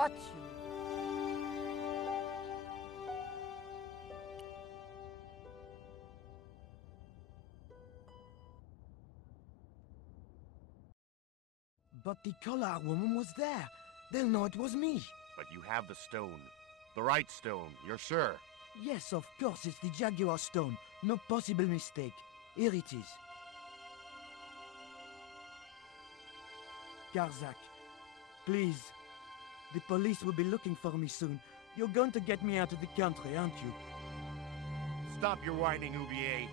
got you. But the Collard woman was there. They'll know it was me. But you have the stone. The right stone, you're sure? Yes, of course, it's the Jaguar stone. No possible mistake. Here it is. Karzak, please. The police will be looking for me soon. You're going to get me out of the country, aren't you? Stop your whining, Oublier.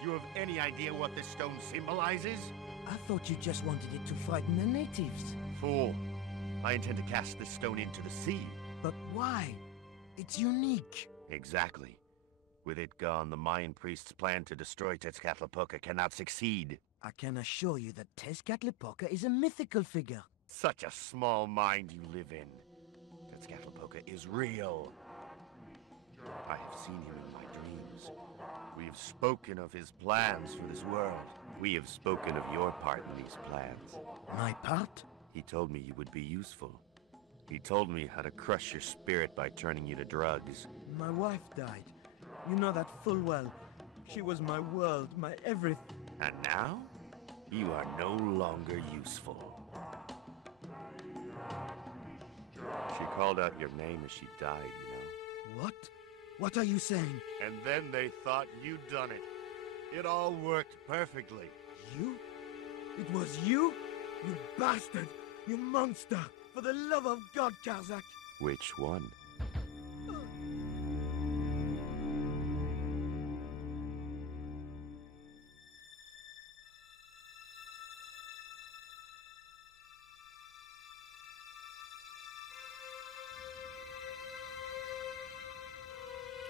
Do you have any idea what this stone symbolizes? I thought you just wanted it to frighten the natives. Fool. I intend to cast this stone into the sea. But why? It's unique. Exactly. With it gone, the Mayan priest's plan to destroy Tezcatlipoca cannot succeed. I can assure you that Tezcatlipoca is a mythical figure. Such a small mind you live in. Tezcatlipoca is real. I have seen him in my dreams. We have spoken of his plans for this world. We have spoken of your part in these plans. My part? He told me you would be useful. He told me how to crush your spirit by turning you to drugs. My wife died. You know that full well. She was my world, my everything. And now? You are no longer useful. She called out your name as she died, you know. What? What are you saying? And then they thought you'd done it. It all worked perfectly. You? It was you? You bastard! You monster! For the love of God, Karzak! Which one?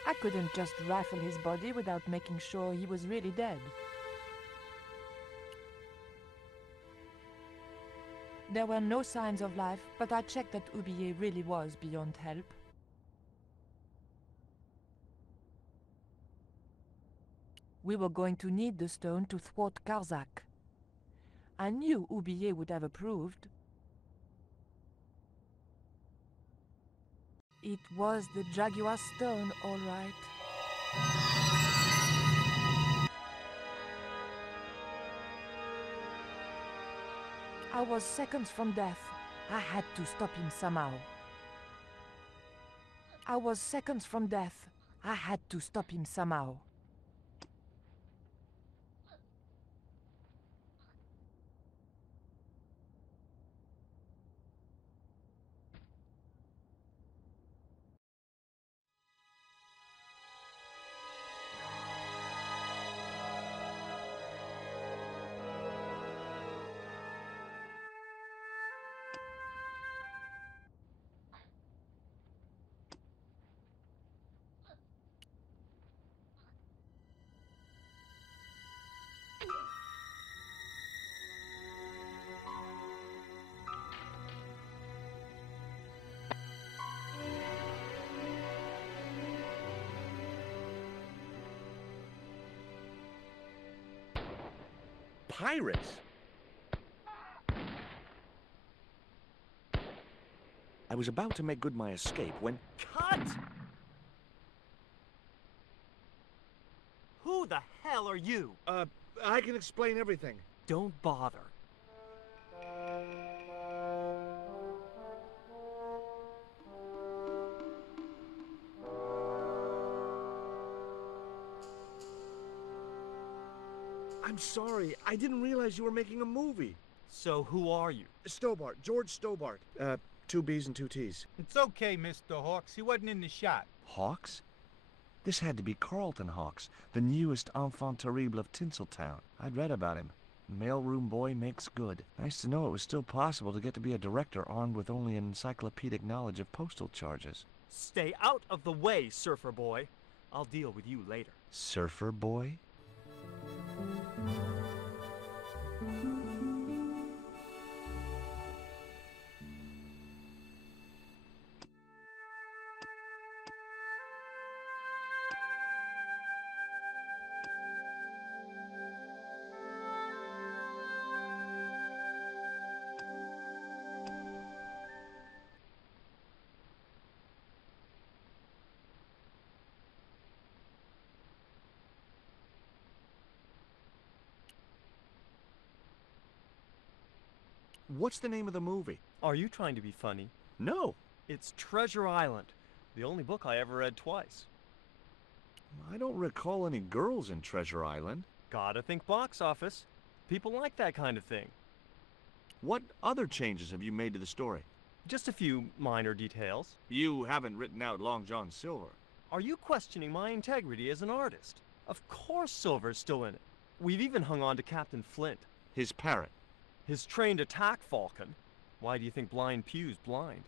I couldn't just rifle his body without making sure he was really dead. There were no signs of life, but I checked that Oublier really was beyond help. We were going to need the stone to thwart Karzak. I knew Oublier would have approved. It was the Jaguar stone, all right. I was seconds from death. I had to stop him somehow. I was seconds from death. I had to stop him somehow. Pirates? I was about to make good my escape when... Cut! Who the hell are you? I can explain everything. Don't bother. I'm sorry. I didn't realize you were making a movie. So who are you? Stobbart. George Stobbart. 2 B's and 2 T's. It's okay, Mr. Hawks. He wasn't in the shot. Hawks? This had to be Carlton Hawks, the newest enfant terrible of Tinseltown. I'd read about him. Mailroom boy makes good. Nice to know it was still possible to get to be a director armed with only an encyclopedic knowledge of postal charges. Stay out of the way, surfer boy. I'll deal with you later. Surfer boy? What's the name of the movie? Are you trying to be funny? No. It's Treasure Island, the only book I ever read twice. I don't recall any girls in Treasure Island. Gotta think box office. People like that kind of thing. What other changes have you made to the story? Just a few minor details. You haven't written out Long John Silver. Are you questioning my integrity as an artist? Of course Silver's still in it. We've even hung on to Captain Flint. His parrot. His trained attack falcon. Why do you think Blind Pew's blind?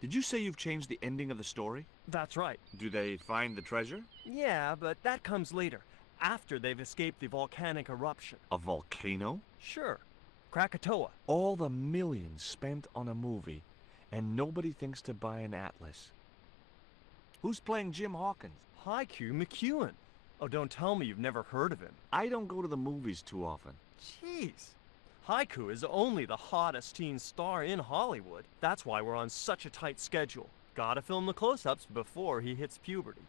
Did you say you've changed the ending of the story? That's right. Do they find the treasure? Yeah, but that comes later, after they've escaped the volcanic eruption. A volcano? Sure. Krakatoa. All the millions spent on a movie, and nobody thinks to buy an atlas. Who's playing Jim Hawkins? Haiku McEwen. Oh, don't tell me you've never heard of him. I don't go to the movies too often. Jeez. Haiku is only the hottest teen star in Hollywood. That's why we're on such a tight schedule. Gotta film the close-ups before he hits puberty.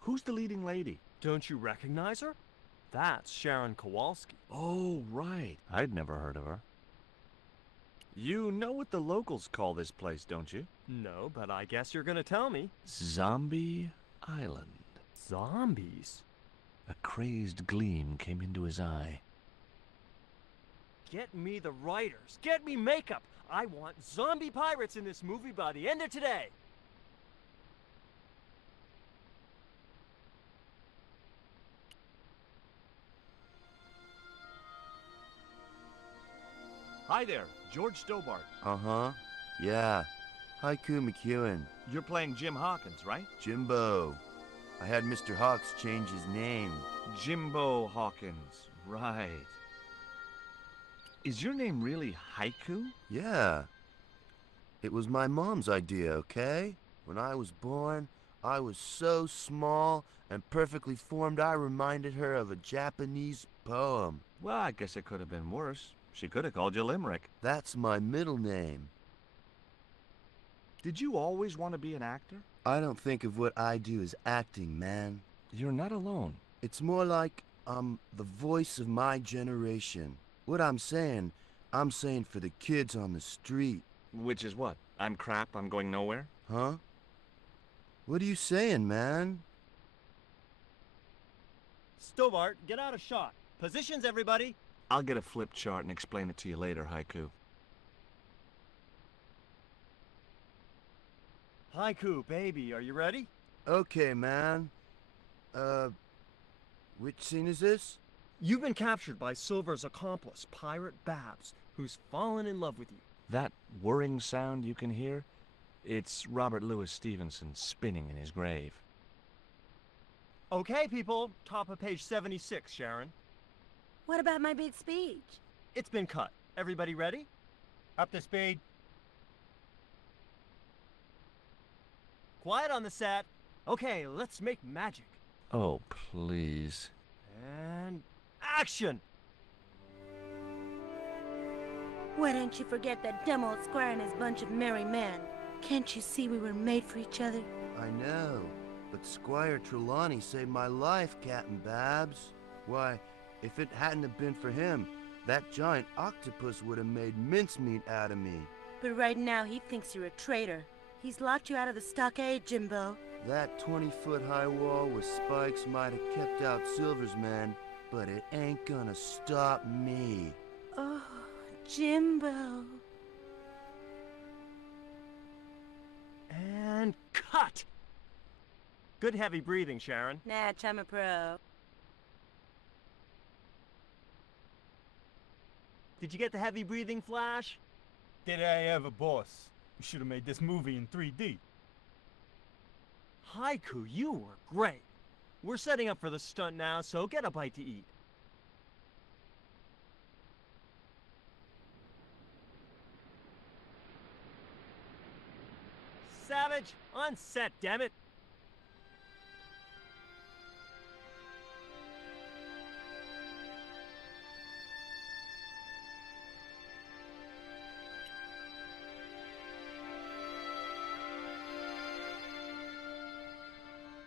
Who's the leading lady? Don't you recognize her? That's Sharon Kowalski. Oh, right. I'd never heard of her. You know what the locals call this place, don't you? No, but I guess you're gonna tell me. Zombie Island. Zombies? A crazed gleam came into his eye. Get me the writers. Get me makeup. I want zombie pirates in this movie by the end of today. Hi there, George Stobbart. Uh-huh. Yeah. Haiku McEwen. You're playing Jim Hawkins, right? Jimbo. I had Mr. Hawks change his name. Jimbo Hawkins, right. Is your name really Haiku? Yeah. It was my mom's idea, okay? When I was born, I was so small and perfectly formed I reminded her of a Japanese poem. Well, I guess it could have been worse. She could have called you Limerick. That's my middle name. Did you always want to be an actor? I don't think of what I do as acting, man. You're not alone. It's more like I'm the voice of my generation. What I'm saying for the kids on the street. Which is what? I'm crap, I'm going nowhere? Huh? What are you saying, man? Stobbart, get out of shot. Positions, everybody. I'll get a flip chart and explain it to you later, Haiku. Haiku, baby, are you ready? Okay, man. Which scene is this? You've been captured by Silver's accomplice, Pirate Babs, who's fallen in love with you. That whirring sound you can hear? It's Robert Louis Stevenson spinning in his grave. Okay, people, top of page 76, Sharon. What about my big speech? It's been cut. Everybody ready? Up to speed. Quiet on the set. Okay, let's make magic. Oh, please. And action! Why don't you forget that dumb old squire and his bunch of merry men? Can't you see we were made for each other? I know, but Squire Trelawney saved my life, Captain Babs. Why, if it hadn't have been for him, that giant octopus would have made mincemeat out of me. But right now he thinks you're a traitor. He's locked you out of the stockade, Jimbo. That 20-foot-high wall with spikes might have kept out Silver's men, but it ain't gonna stop me. Oh, Jimbo. And cut! Good heavy breathing, Sharon. Natch, I'm a pro. Did you get the heavy breathing, Flash? Did I ever, boss? We should have made this movie in 3D. Haiku, you were great. We're setting up for the stunt now, so get a bite to eat. Savage, on set, damn it.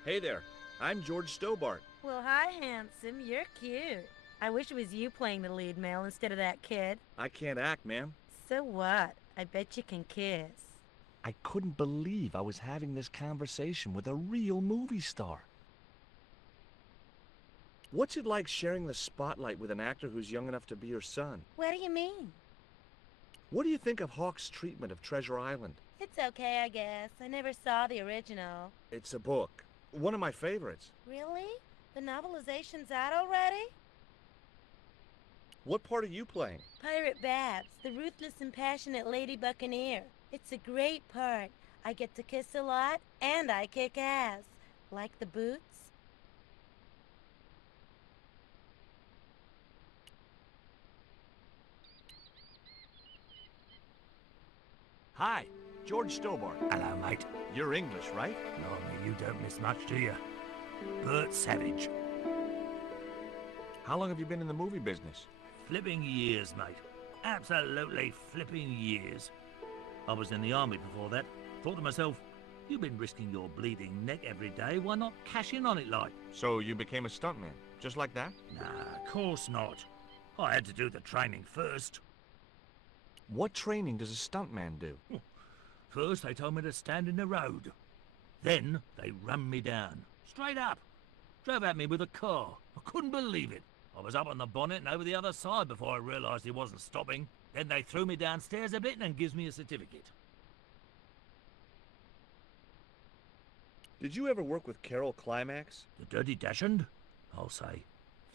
Hey there, I'm George Stobbart. Well, hi, handsome. You're cute. I wish it was you playing the lead, Mel, instead of that kid. I can't act, ma'am. So what? I bet you can kiss. I couldn't believe I was having this conversation with a real movie star. What's it like sharing the spotlight with an actor who's young enough to be your son? What do you mean? What do you think of Hawk's treatment of Treasure Island? It's okay, I guess. I never saw the original. It's a book. One of my favorites. Really? The novelization's out already? What part are you playing? Pirate Babs, the ruthless and passionate Lady Buccaneer. It's a great part. I get to kiss a lot, and I kick ass. Like the boots? Hi, George Stobbart. Hello, mate. You're English, right? Blimey, you don't miss much, do you? Bert Savage. How long have you been in the movie business? Flipping years, mate. Absolutely flipping years. I was in the army before that. Thought to myself, you've been risking your bleeding neck every day, why not cash in on it like? So you became a stuntman, just like that? Nah, of course not. I had to do the training first. What training does a stuntman do? First, they told me to stand in the road. Then, they rammed me down. Straight up. Drove at me with a car. I couldn't believe it. I was up on the bonnet and over the other side before I realised he wasn't stopping. Then they threw me downstairs a bit and gives me a certificate. Did you ever work with Carol Climax? The Dirty Dachshund? I'll say.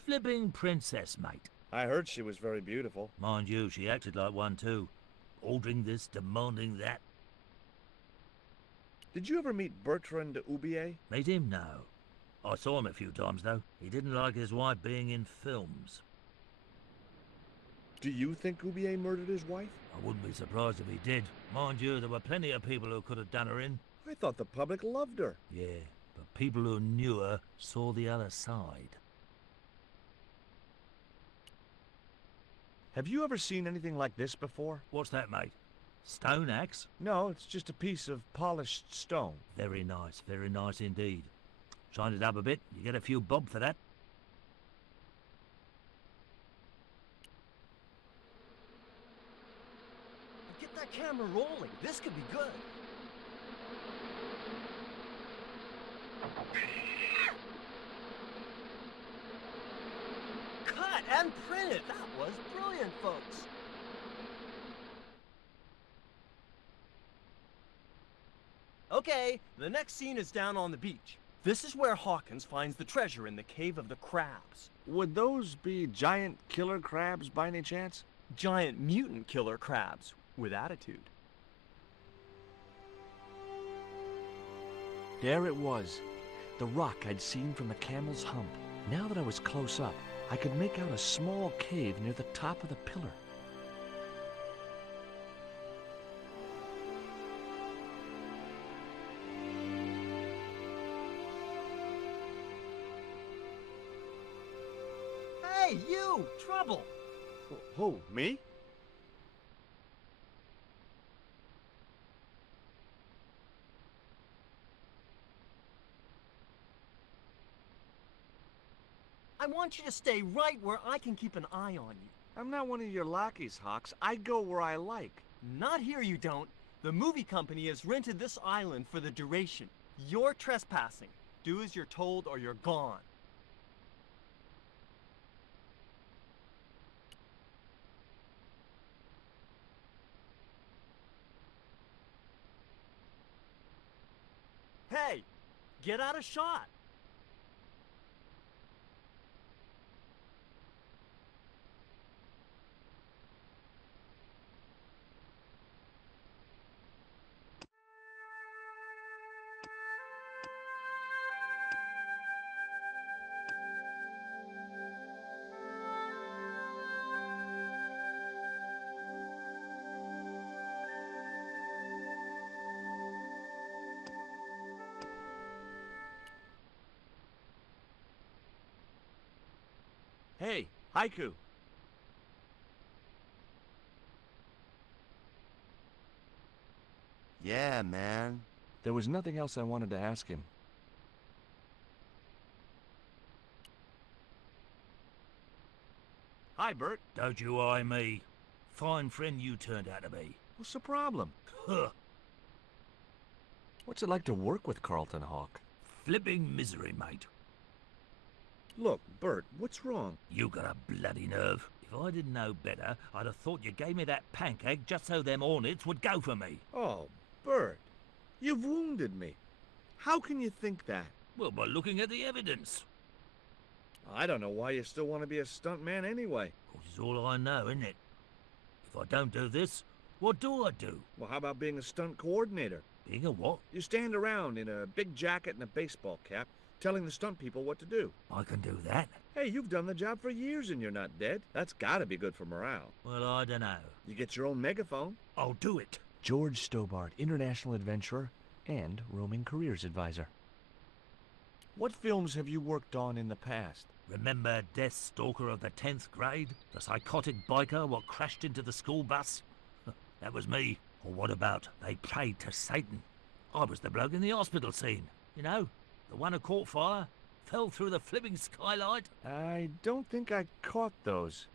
Flipping princess, mate. I heard she was very beautiful. Mind you, she acted like one too. Ordering this, demanding that. Did you ever meet Bertrand Oubier? Meet him? No. I saw him a few times, though. He didn't like his wife being in films. Do you think Oubier murdered his wife? I wouldn't be surprised if he did. Mind you, there were plenty of people who could have done her in. I thought the public loved her. Yeah, but people who knew her saw the other side. Have you ever seen anything like this before? What's that, mate? Stone axe? No, it's just a piece of polished stone. Very nice indeed. Shine it up a bit, you get a few bob for that. Get that camera rolling. This could be good. Cut and print it. That was brilliant, folks. Okay, the next scene is down on the beach. This is where Hawkins finds the treasure in the Cave of the Crabs. Would those be giant killer crabs by any chance? Giant mutant killer crabs with attitude. There it was, the rock I'd seen from the camel's hump. Now that I was close up, I could make out a small cave near the top of the pillar. Hey, you! Trouble! Who, me? I want you to stay right where I can keep an eye on you. I'm not one of your lackeys, Hawks. I go where I like. Not here, you don't. The movie company has rented this island for the duration. You're trespassing. Do as you're told or you're gone. Hey, get out of shot. Hey, Haiku. Yeah, man. There was nothing else I wanted to ask him. Hi, Bert. Don't you eye me. Fine friend you turned out to be. What's the problem? Huh. What's it like to work with Carlton Hawk? Flipping misery, mate. Look, Bert, what's wrong? You got a bloody nerve. If I didn't know better, I'd have thought you gave me that pancake just so them hornets would go for me. Oh, Bert, you've wounded me. How can you think that? Well, by looking at the evidence. I don't know why you still want to be a stuntman anyway. Which is all I know, isn't it? If I don't do this, what do I do? Well, how about being a stunt coordinator? Being a what? You stand around in a big jacket and a baseball cap, telling the stunt people what to do. I can do that. Hey, you've done the job for years and you're not dead. That's gotta be good for morale. Well, I don't know. You get your own megaphone. I'll do it. George Stobbart, international adventurer and roaming careers advisor. What films have you worked on in the past? Remember Death Stalker of the 10th grade? The psychotic biker what crashed into the school bus? That was me. Or what about They Prayed to Satan? I was the bloke in the hospital scene. You know, the one who caught fire, fell through the flipping skylight. I don't think I caught those.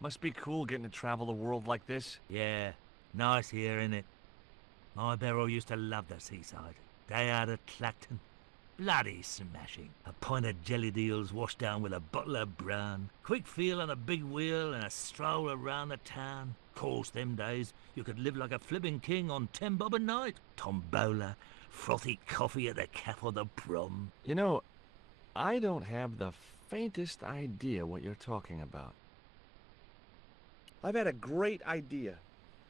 Must be cool getting to travel the world like this. Yeah, nice here, innit? My Barrow used to love the seaside. Day out at Clacton. Bloody smashing. A pint of jelly deals washed down with a bottle of brown. Quick feel on a big wheel and a stroll around the town. Course, them days, you could live like a flipping king on 10 bob a night. Tombola, frothy coffee at the cap or the prom. You know, I don't have the faintest idea what you're talking about. I've had a great idea.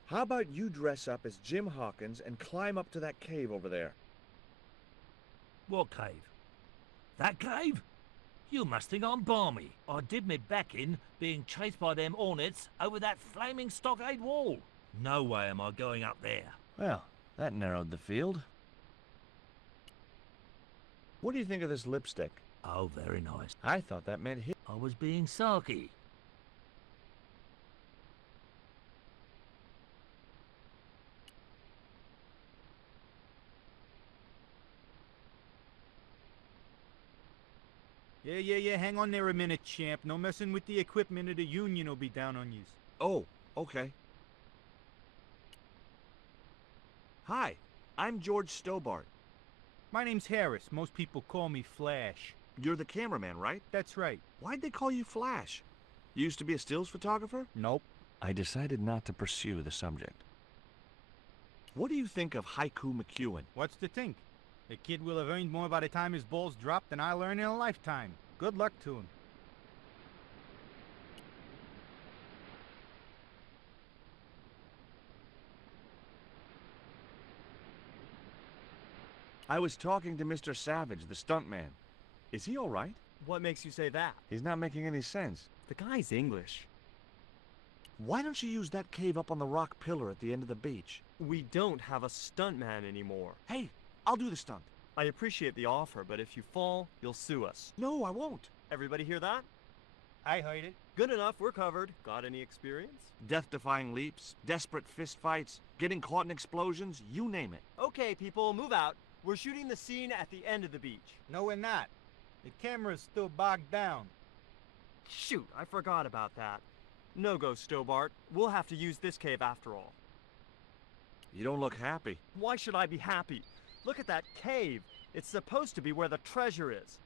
How about you dress up as Jim Hawkins and climb up to that cave over there? What cave? That cave? You must think I'm balmy. I did me back in being chased by them hornets over that flaming stockade wall. No way am I going up there. Well, that narrowed the field. What do you think of this lipstick? Oh, very nice. I thought that meant hit. I was being sarky. Yeah, hang on there a minute, champ. No messing with the equipment or the union will be down on yous. Oh, okay. Hi, I'm George Stobbart. My name's Harris. Most people call me Flash. You're the cameraman, right? That's right. Why'd they call you Flash? You used to be a stills photographer? Nope. I decided not to pursue the subject. What do you think of Haiku McEwen? What's to think? The kid will have earned more by the time his balls drop than I'll earn in a lifetime. Good luck to him. I was talking to Mr. Savage, the stuntman. Is he all right? What makes you say that? He's not making any sense. The guy's English. Why don't you use that cave up on the rock pillar at the end of the beach? We don't have a stuntman anymore. Hey, I'll do the stunt. I appreciate the offer, but if you fall, you'll sue us. No, I won't. Everybody hear that? I heard it. Good enough, we're covered. Got any experience? Death-defying leaps, desperate fistfights, getting caught in explosions, you name it. Okay, people, move out. We're shooting the scene at the end of the beach. No, we're not. The camera's still bogged down. Shoot, I forgot about that. No go, Stobbart. We'll have to use this cave after all. You don't look happy. Why should I be happy? Look at that cave. It's supposed to be where the treasure is.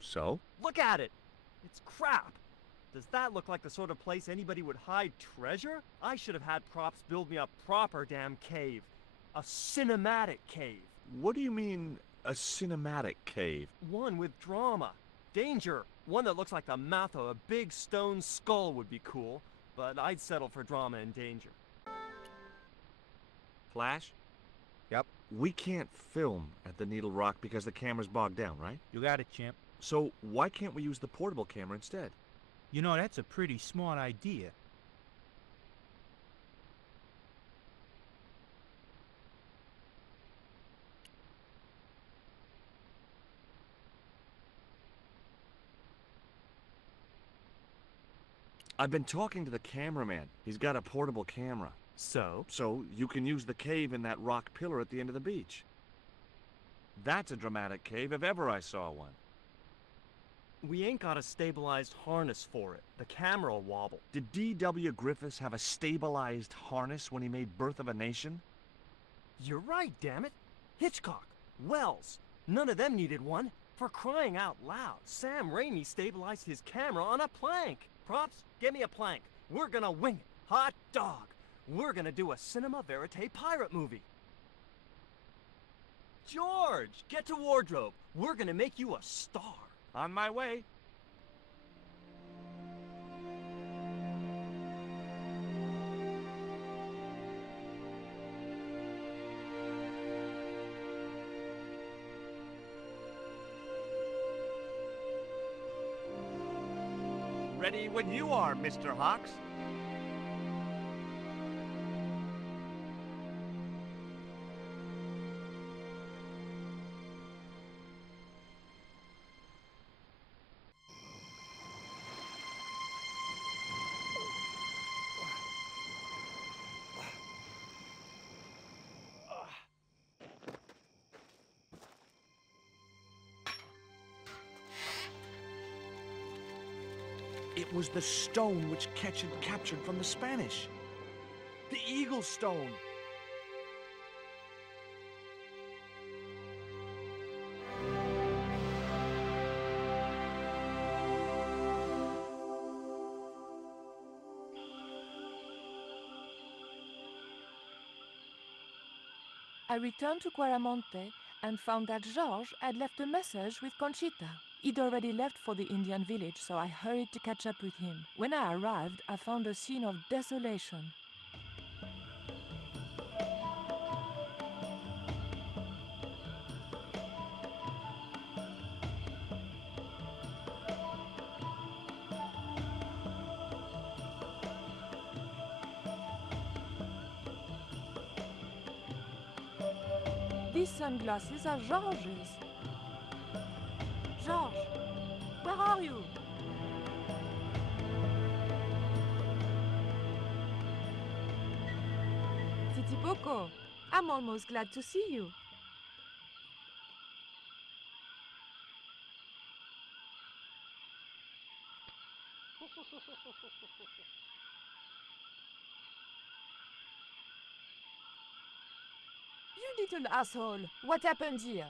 So? Look at it. It's crap. Does that look like the sort of place anybody would hide treasure? I should have had props build me a proper damn cave. A cinematic cave. What do you mean, a cinematic cave? One with drama. Danger. One that looks like the mouth of a big stone skull would be cool, but I'd settle for drama and danger. Flash? Yep. We can't film at the Needle Rock because the camera's bogged down, right? You got it, champ. So why can't we use the portable camera instead? You know, that's a pretty smart idea. I've been talking to the cameraman. He's got a portable camera. So? So you can use the cave in that rock pillar at the end of the beach. That's a dramatic cave if ever I saw one. We ain't got a stabilized harness for it. The camera will wobble. Did D.W. Griffiths have a stabilized harness when he made Birth of a Nation? You're right, damn it. Hitchcock, Wells, none of them needed one. For crying out loud, Sam Raimi stabilized his camera on a plank. Props, get me a plank. We're gonna wing it. Hot dog. We're gonna do a cinema verite pirate movie. George, get to wardrobe. We're gonna make you a star. On my way. Ready when you are, Mr. Hawks. It was the stone which Ketch had captured from the Spanish. The Eagle Stone. I returned to Quaramonte and found that George had left a message with Conchita. He'd already left for the Indian village, so I hurried to catch up with him. When I arrived, I found a scene of desolation. These sunglasses are George's. George, where are you? Titipoco, I'm almost glad to see you. You little asshole, what happened here?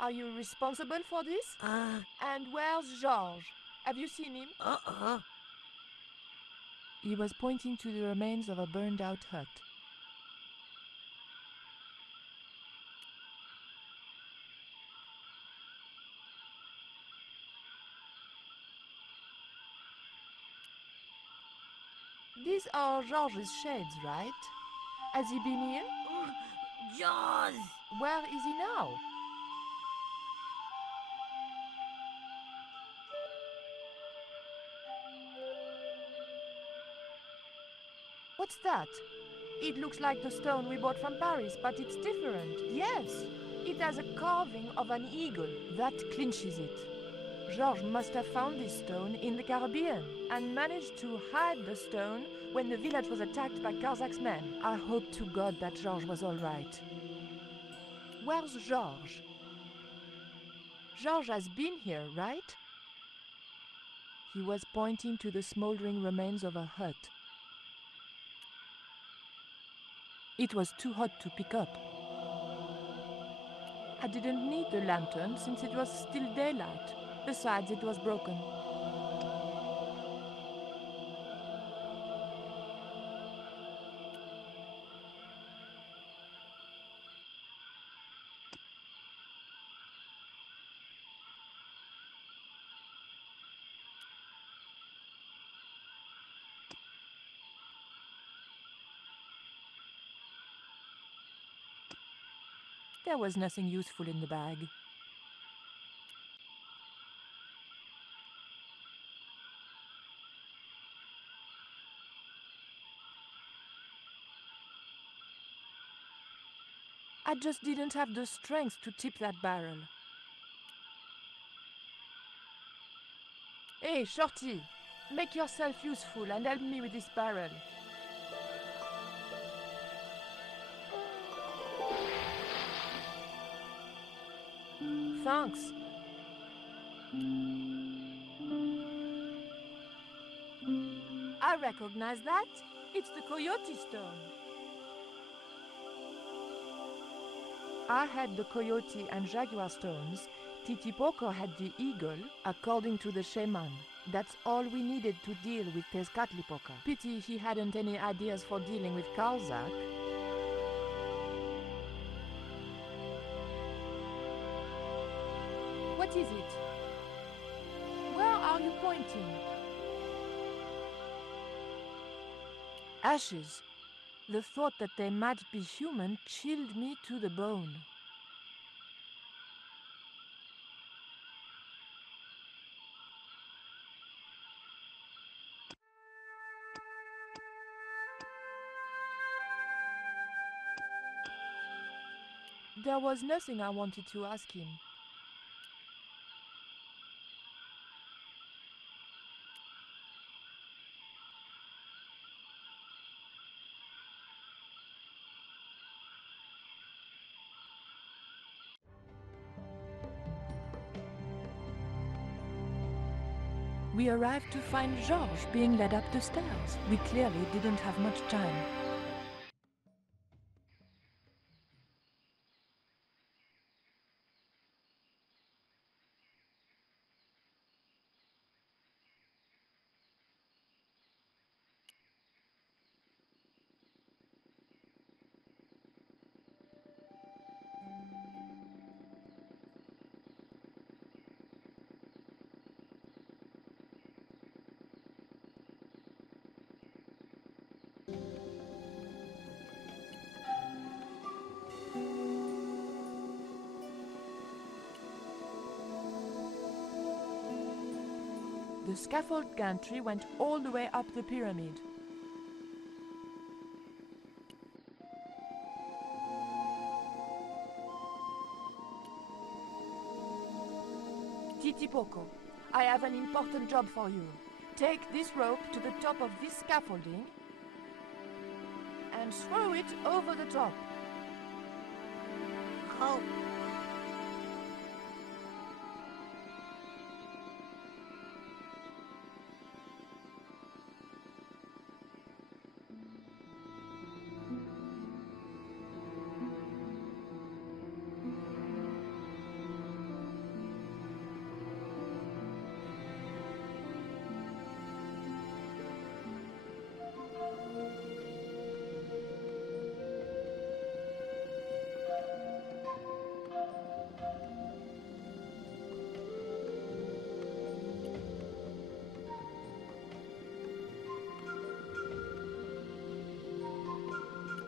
Are you responsible for this? And where's George? Have you seen him? He was pointing to the remains of a burned-out hut. These are George's shades, right? Has he been here? Jaws! Where is he now? What's that? It looks like the stone we bought from Paris, but it's different. Yes, it has a carving of an eagle. That clinches it. George must have found this stone in the Caribbean and managed to hide the stone when the village was attacked by Karzak's men. I hope to God that George was all right. Where's George? George has been here, right? He was pointing to the smoldering remains of a hut. It was too hot to pick up. I didn't need the lantern since it was still daylight. Besides, it was broken. There was nothing useful in the bag. I just didn't have the strength to tip that barrel. Hey, Shorty, make yourself useful and help me with this barrel. Thanks. I recognize that. It's the Coyote Stone. I had the Coyote and Jaguar stones. Titipoco had the Eagle, according to the shaman. That's all we needed to deal with Tezcatlipoca. Pity he hadn't any ideas for dealing with Karzak. What is it? Where are you pointing? Ashes. The thought that they might be human chilled me to the bone. There was nothing I wanted to ask him. We arrived to find George being led up the stairs. We clearly didn't have much time. The scaffold gantry went all the way up the pyramid. Titipoco, I have an important job for you. Take this rope to the top of this scaffolding and throw it over the top. Oh.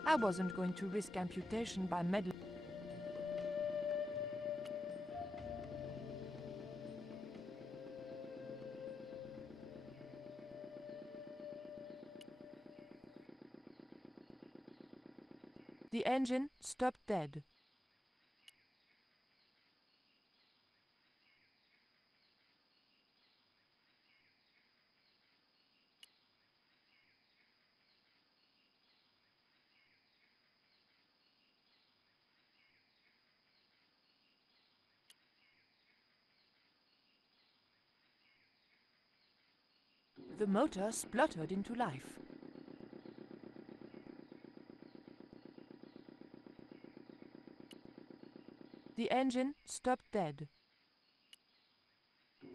I wasn't going to risk amputation by meddling. The engine stopped dead. The motor spluttered into life. The engine stopped dead.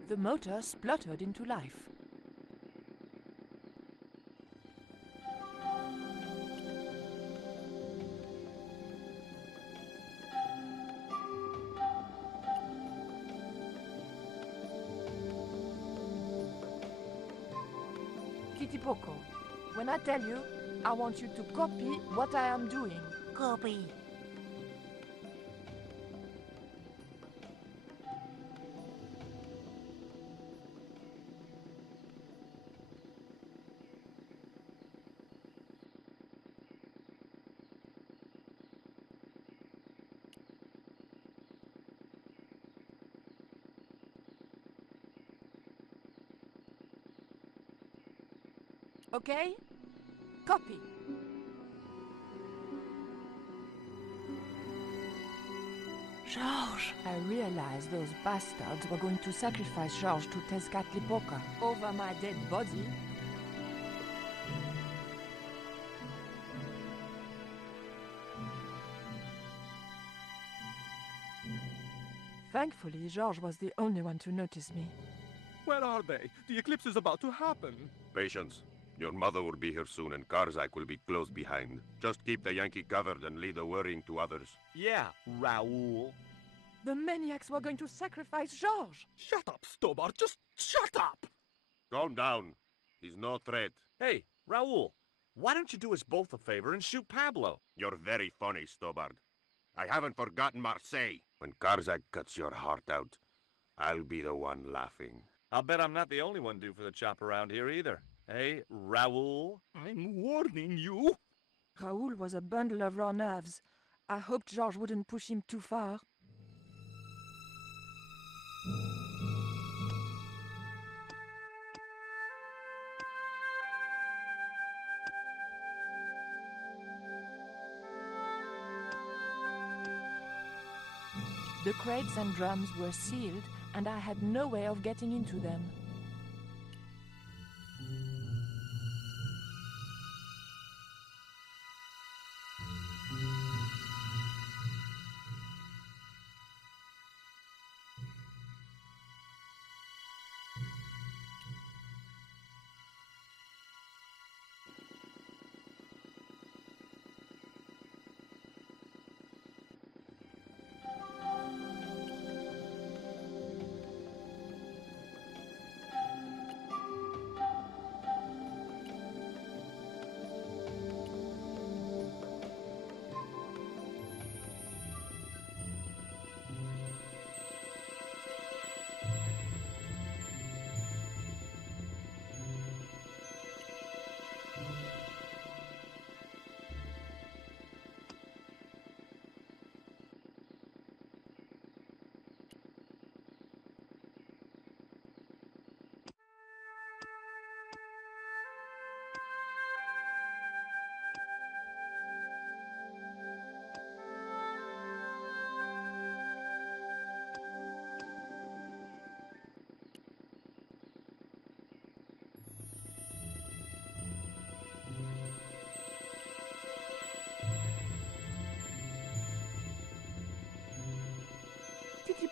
The motor spluttered into life. Titipoco, when I tell you, I want you to copy what I am doing. Copy. Okay? Copy. George! I realized those bastards were going to sacrifice George to Tezcatlipoca. Over my dead body, Thankfully, Georges was the only one to notice me. Where are they? The eclipse is about to happen. Patience. Your mother will be here soon, and Karzak will be close behind. Just keep the Yankee covered and leave the worrying to others. Yeah, Raoul. The maniacs were going to sacrifice Georges! Shut up, Stobbart. Just shut up! Calm down. He's no threat. Hey, Raoul, why don't you do us both a favor and shoot Pablo? You're very funny, Stobbart. I haven't forgotten Marseille. When Karzak cuts your heart out, I'll be the one laughing. I'll bet I'm not the only one due for the chop around here either. Hey, Raoul? I'm warning you. Raoul was a bundle of raw nerves. I hoped Georges wouldn't push him too far. The crates and drums were sealed, and I had no way of getting into them.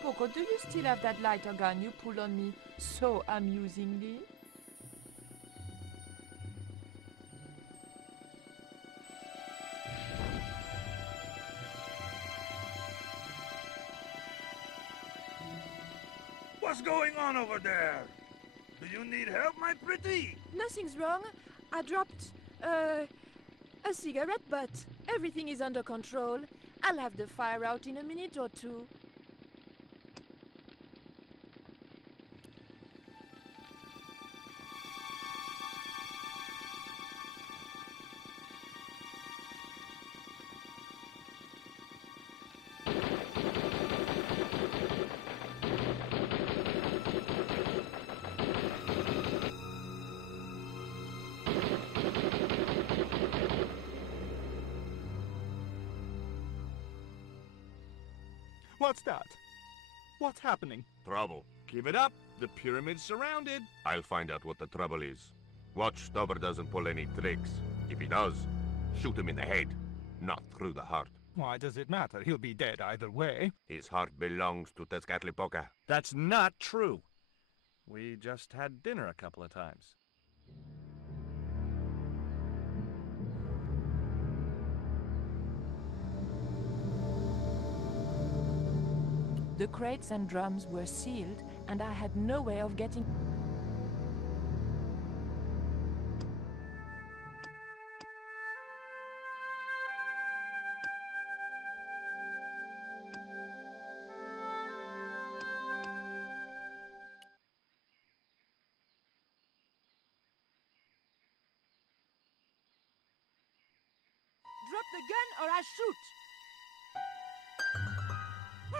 Poco, do you still have that lighter gun you pulled on me so amusingly? What's going on over there? Do you need help, my pretty? Nothing's wrong. I dropped, a cigarette butt. Everything is under control. I'll have the fire out in a minute or two. What's that? What's happening? Trouble. Give it up. The pyramid's surrounded. I'll find out what the trouble is. Watch Stobbart doesn't pull any tricks. If he does, shoot him in the head, not through the heart. Why does it matter? He'll be dead either way. His heart belongs to Tezcatlipoca. That's not true. We just had dinner a couple of times. The crates and drums were sealed, and I had no way of getting... Drop the gun or I shoot!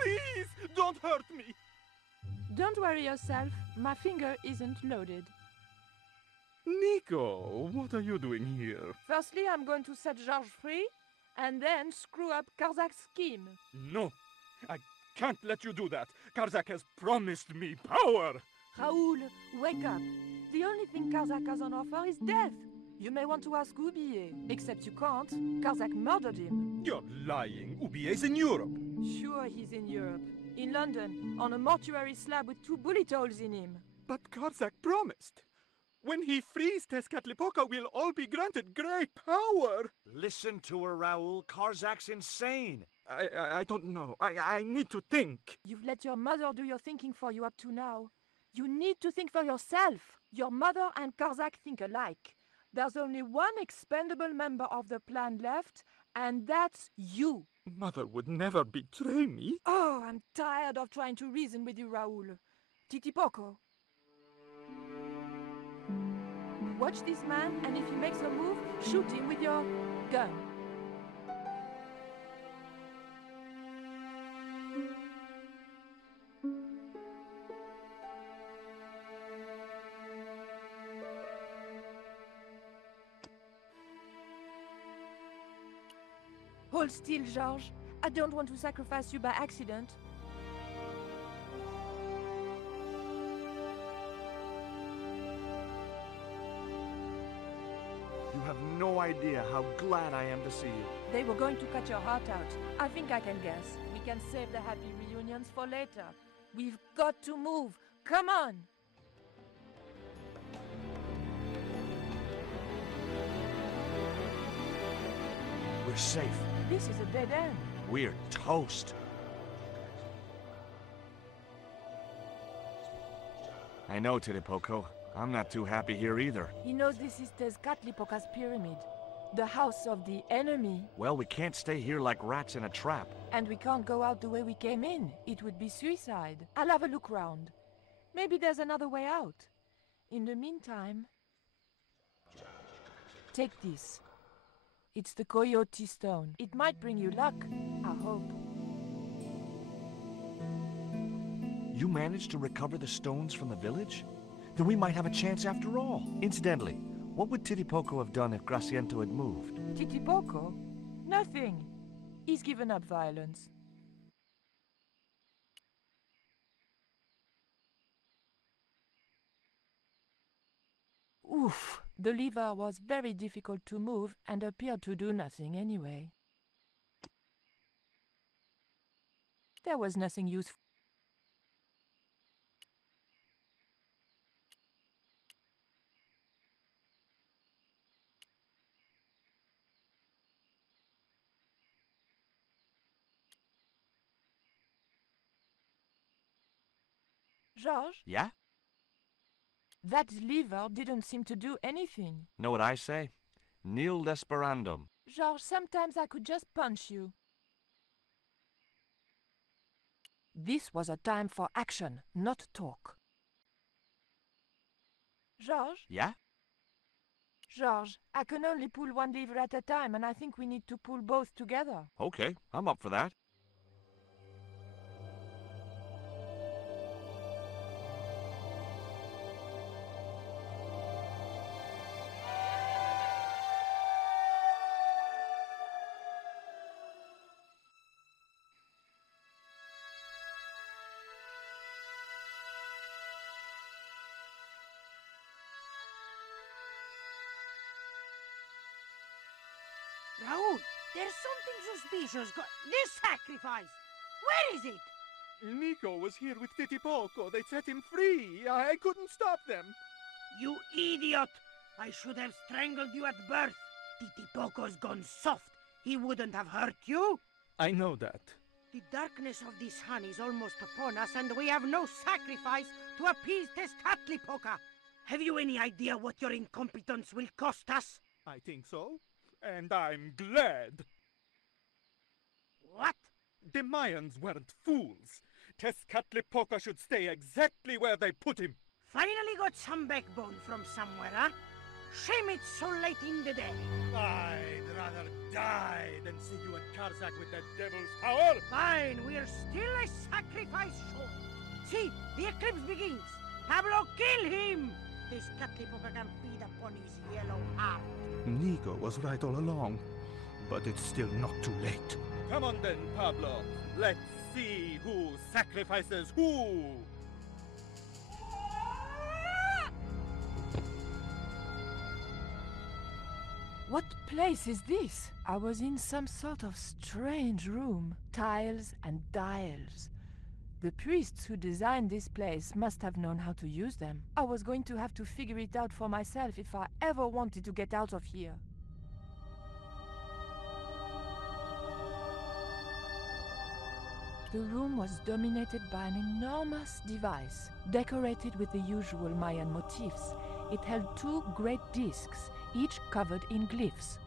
Please, don't hurt me! Don't worry yourself, my finger isn't loaded. Nico, what are you doing here? Firstly, I'm going to set Georges free, and then screw up Karzak's scheme. No, I can't let you do that. Karzak has promised me power! Raoul, wake up. The only thing Karzak has on offer is death. You may want to ask Oublié, except you can't. Karzak murdered him. You're lying. Oublié's in Europe. Sure, he's in Europe. In London, on a mortuary slab with 2 bullet holes in him. But Karzak promised. When he frees Tezcatlipoca, we'll all be granted great power. Listen to her, Raoul. Karzak's insane. I don't know. I need to think. You've let your mother do your thinking for you up to now. You need to think for yourself. Your mother and Karzak think alike. There's only one expendable member of the plan left, and that's you. Mother would never betray me. Oh, I'm tired of trying to reason with you, Raoul. Titipoco. Watch this man, and if he makes a move, shoot him with your gun. Hold still, George. I don't want to sacrifice you by accident. You have no idea how glad I am to see you. They were going to cut your heart out. I think I can guess. We can save the happy reunions for later. We've got to move. Come on! We're safe. This is a dead end. We're toast. I know, Titipoco. I'm not too happy here either. He knows this is Tezcatlipoca's pyramid. The house of the enemy. Well, we can't stay here like rats in a trap. And we can't go out the way we came in. It would be suicide. I'll have a look round. Maybe there's another way out. In the meantime... Take this. It's the Coyote Stone. It might bring you luck, I hope. You managed to recover the stones from the village? Then we might have a chance after all. Incidentally, what would Titipoco have done if Graciento had moved? Titipoco? Nothing. He's given up violence. Oof, the lever was very difficult to move and appeared to do nothing anyway. There was nothing useful. George? Yeah? That lever didn't seem to do anything. Know what I say? Nil desperandum. George, sometimes I could just punch you. This was a time for action, not talk. George? Yeah? George, I can only pull one lever at a time, and I think we need to pull both together. Okay, I'm up for that. Raoul, there's something suspicious. This sacrifice! Where is it? Nico was here with Titipoco. They set him free. I couldn't stop them. You idiot! I should have strangled you at birth. Titipoco's gone soft. He wouldn't have hurt you. I know that. The darkness of this sun is almost upon us, and we have no sacrifice to appease Tezcatlipoca. Have you any idea what your incompetence will cost us? I think so. And I'm glad. What? The Mayans weren't fools. Tezcatlipoca should stay exactly where they put him. Finally got some backbone from somewhere, huh? Shame it's so late in the day. I'd rather die than see you and Karzak with that devil's power. Fine, we're still a sacrifice short. See, the eclipse begins. Pablo, kill him! Tezcatlipoca can feed upon his yellow heart. Nico was right all along, but it's still not too late. Come on then, Pablo. Let's see who sacrifices who. What place is this? I was in some sort of strange room. Tiles and dials. The priests who designed this place must have known how to use them. I was going to have to figure it out for myself if I ever wanted to get out of here. The room was dominated by an enormous device, decorated with the usual Mayan motifs. It held 2 great discs, each covered in glyphs.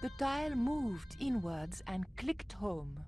The tile moved inwards and clicked home.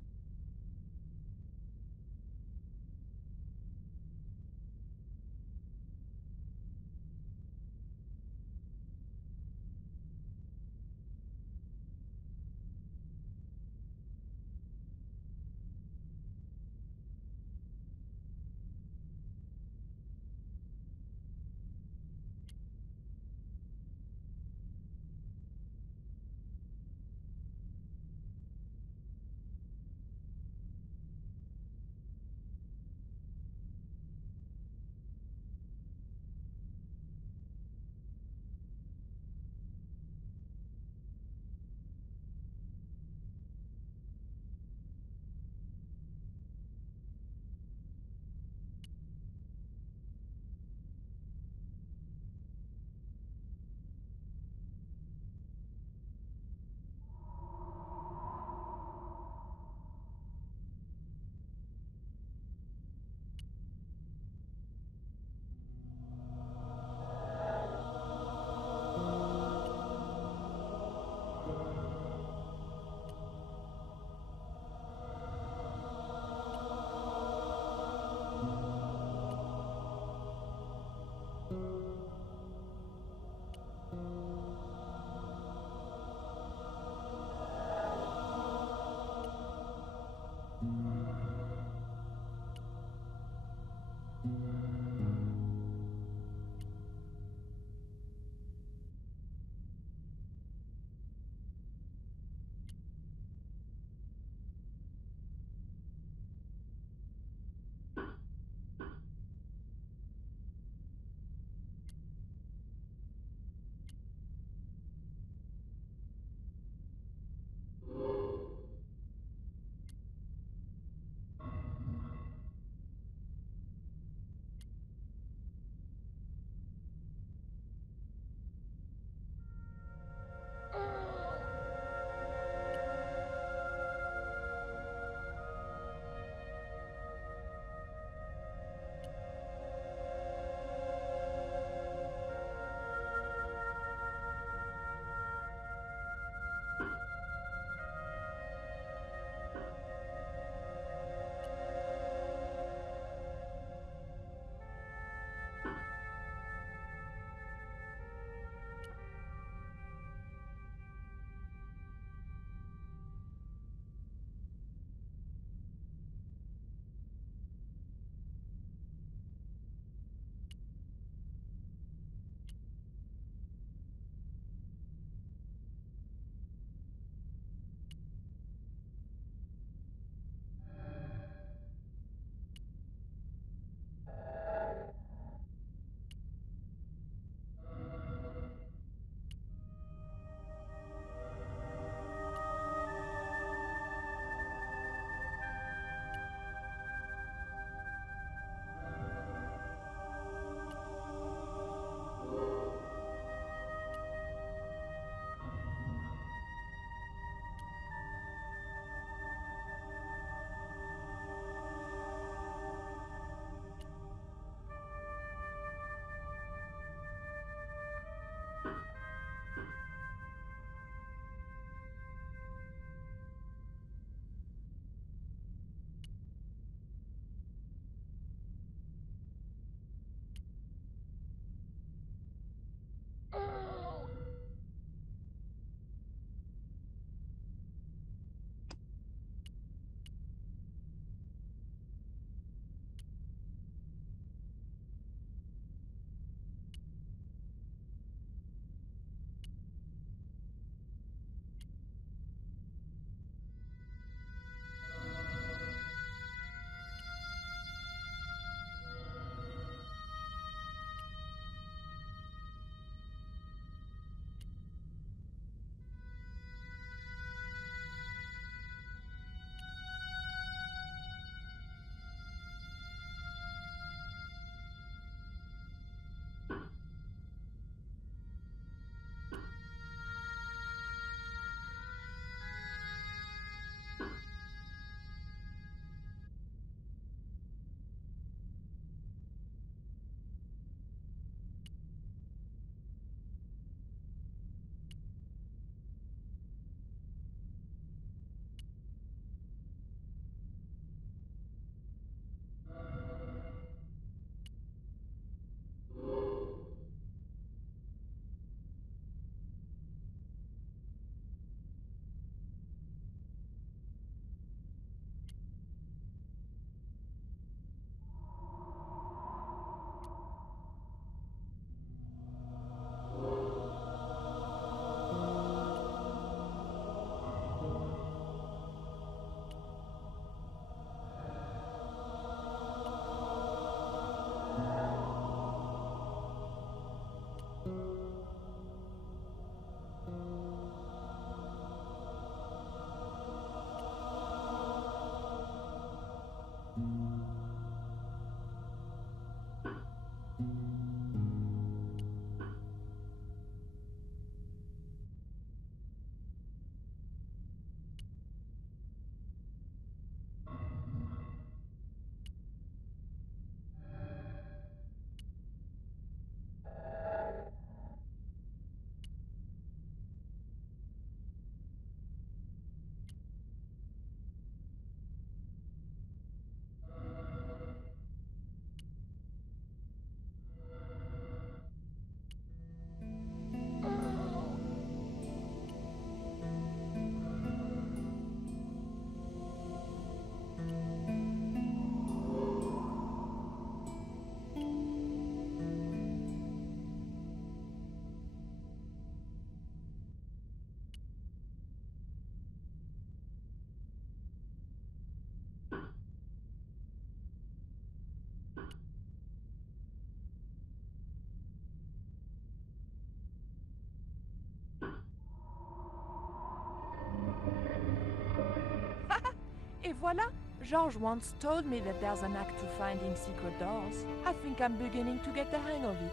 voila! George once told me that there's an act to finding secret doors. I think I'm beginning to get the hang of it.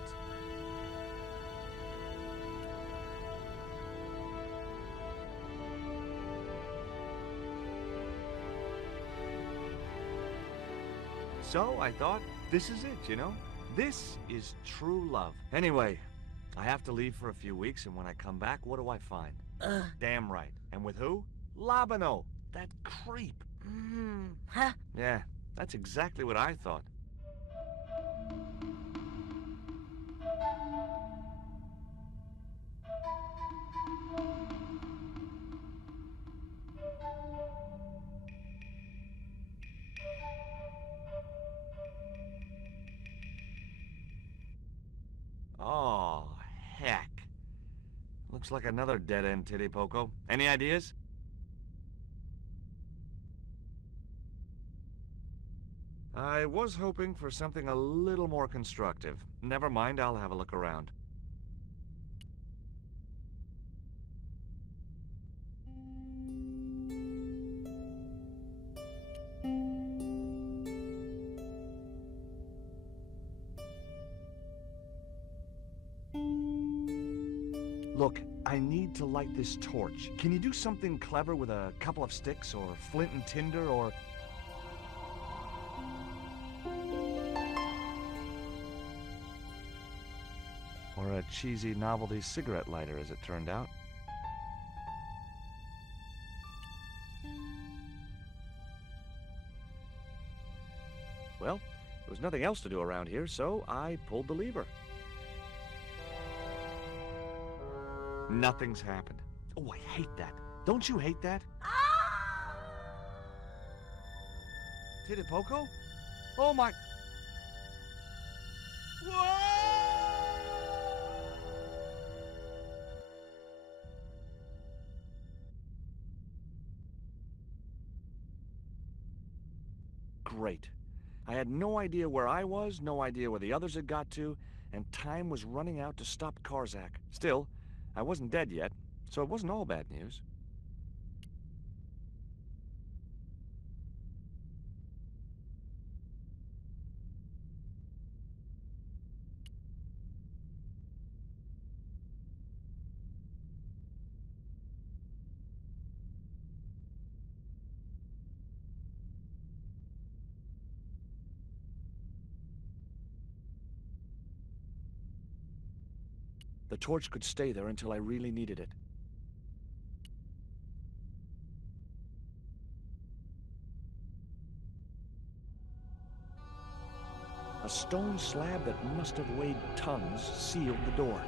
So I thought, this is it, you know? This is true love. Anyway, I have to leave for a few weeks, and when I come back, what do I find? Damn right. And with who? Labano, that creep. Huh? Yeah, that's exactly what I thought. Oh, heck. Looks like another dead-end titty poco. Any ideas? I was hoping for something a little more constructive. Never mind, I'll have a look around. Look, I need to light this torch. Can you do something clever with a couple of sticks, or flint and tinder, or... or a cheesy novelty cigarette lighter, as it turned out. Well, there was nothing else to do around here, so I pulled the lever. Nothing's happened. Oh, I hate that. Don't you hate that? Titty Poco? Oh my... Great. I had no idea where I was, no idea where the others had got to, and time was running out to stop Karzak. Still, I wasn't dead yet, so it wasn't all bad news. The torch could stay there until I really needed it. A stone slab that must have weighed tons sealed the door.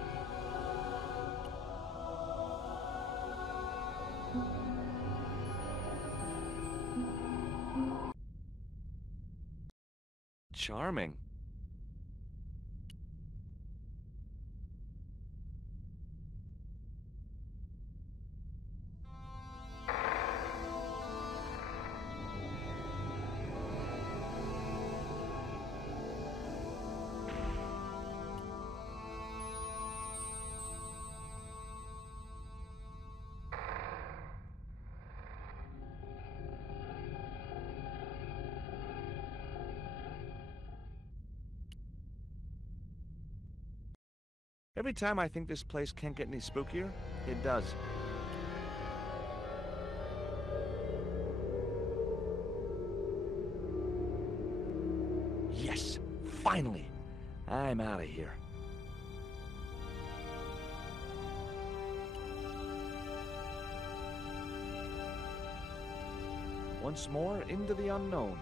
Charming. Every time I think this place can't get any spookier, it does. Yes! Finally! I'm out of here. Once more into the unknown.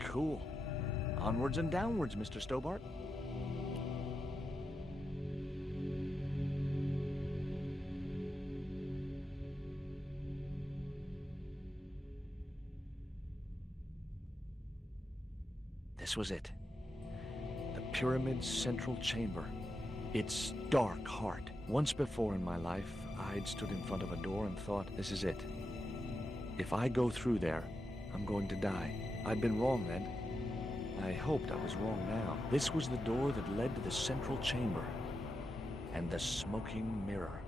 Cool. Onwards and downwards, Mr. Stobbart. This was it. The Pyramid's central chamber. Its dark heart. Once before in my life, I'd stood in front of a door and thought, this is it. If I go through there, I'm going to die. I'd been wrong then. I hoped I was wrong now. This was the door that led to the central chamber and the smoking mirror.